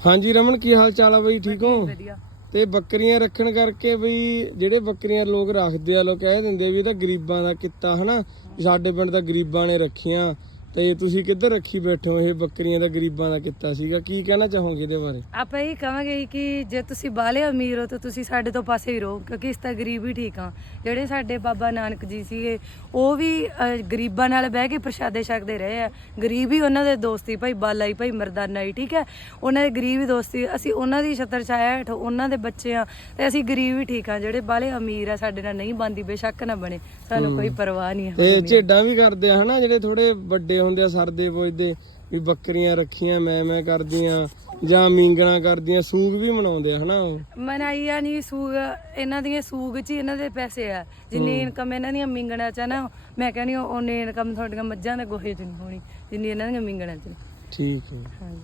ਹਾਂਜੀ ਰਮਨ ਕੀ ਹਾਲ ਚਾਲ ਆ ਬਈ? ਠੀਕ ਹੋ? ਵਧੀਆ। ਤੇ ਬੱਕਰੀਆਂ ਰੱਖਣ ਕਰਕੇ ਬਈ ਜਿਹੜੇ ਬੱਕਰੀਆਂ ਲੋਕ ਰੱਖਦੇ ਆ ਲੋਕ ਕਹਿ ਦਿੰਦੇ ਆ ਵੀ ਇਹ ਤਾਂ ਗਰੀਬਾਂ ਦਾ ਕਿੱਤਾ ਹਨਾ? ਸਾਡੇ ਪਿੰਡ ਤਾਂ ਗਰੀਬਾਂ ਨੇ ਰੱਖੀਆਂ। ਤੇ ਤੁਸੀਂ ਕਿੱਧਰ ਰੱਖੀ ਬੈਠੇ ਹੋ? ਇਹ ਬੱਕਰੀਆਂ ਦਾ ਗਰੀਬਾਂ ਦਾ ਕਿੱਤਾ ਸੀਗਾ। ਕੀ ਕਹਿਣਾ ਚਾਹੋਗੇ ਇਹਦੇ ਬਾਰੇ? ਆਪਾਂ ਇਹ ਕਹਾਂਗੇ ਕਿ ਜੇ ਤੁਸੀਂ ਬਾਲੇ ਅਮੀਰ ਹੋ ਤਾਂ ਤੁਸੀਂ ਸਾਡੇ ਤੋਂ ਪਾਸੇ ਹੀ ਰਹੋ ਕਿਉਂਕਿ ਇਸ ਤਾਂ ਗਰੀਬ ਹੀ ਠੀਕ ਆ ਜਿਹੜੇ ਸਾਡੇ ਬਾਬਾ ਨਾਨਕ ਜੀ ਸੀਗੇ ਉਹ ਵੀ ਅਹ, ਗਰੀਬਾਂ ਨਾਲ ਬਹਿ ਕੇ ਪ੍ਰਸ਼ਾਦੇ ਛਕਦੇ ਰਹੇ ਆ। ਗਰੀਬ ਹੀ ਉਹਨਾਂ ਦੇ ਦੋਸਤੀ ਭਾਈ ਬਾਲਾ ਹੀ ਭਾਈ ਮਰਦਾਨਾ ਹੀ ਠੀਕ ਹੈ? ਉਹਨਾਂ ਦੇ ਗਰੀਬ ਹੀ ਦੋਸਤੀ ਅਸੀਂ ਉਹਨਾਂ ਦੀ ਛਤਰ ਛਾਇਆ ਹੇਠ ਉਹਨਾਂ ਦੇ ਬੱਚੇ ਆ ਤੇ ਅਸੀਂ ਗਰੀਬ ਹੀ ਠੀਕ ਆ ਜਿਹੜੇ ਬਾਲੇ ਅਮੀਰ ਆ ਸਾਡੇ ਨਾਲ ਨਹੀਂ ਬੰਦੀ ਬੇਸ਼ੱਕ ਨਾ ਬਣੇ। ਸਾਨੂੰ ਕੋਈ ਪਰਵਾਹ ਨਹੀਂ ਹੈ। ਤੇ ਝੇਡਾਂ ਵੀ ਕਰਦੇ ਆ ਹਨਾ? ਜਿਹੜੇ ਥੋੜੇ ਵੱਡੇ ਹੁੰਦੇ ਆ ਸਰਦੇ ਪੁੱਜਦੇ ਵੀ ਬੱਕਰੀਆਂ ਰੱਖੀਆਂ ਮੈਂ ਮੈਂ ਕਰਦੀਆਂ ਜਾਂ ਮੀਂਗਣਾ ਕਰਦੀਆਂ ਸੂਗ ਵੀ ਮਨਾਉਂਦੇ ਆ ਹਨਾ ਉਹ? ਮਨਾਈਆ ਨਹੀਂ ਸੂਗ ਇਹਨਾਂ ਦੀਆਂ ਸੂਗ ਚ ਹੀ ਇਹਨਾਂ ਦੇ ਪੈਸੇ ਆ। ਜਿੰਨੀ ਇਨਕਮ ਇਹਨਾਂ ਦੀਆਂ ਮਿੰਗਣਾ ਚ ਆ ਨਾ ਮੈਂ ਕਹਿੰਦੀ ਉਹਨੇ ਇਨਕਮ ਤੁਹਾਡੀਆਂ ਮੱਝਾਂ ਦੇ ਗੋਹੇ ਚ ਨਹੀਂ ਹੋਣੀ ਜਿੰਨੀ ਇਹਨਾਂ ਦੀਆਂ ਮਿੰਗਣਾ ਚ। ਠੀਕ ਹੈ। ਹਾਂਜੀ।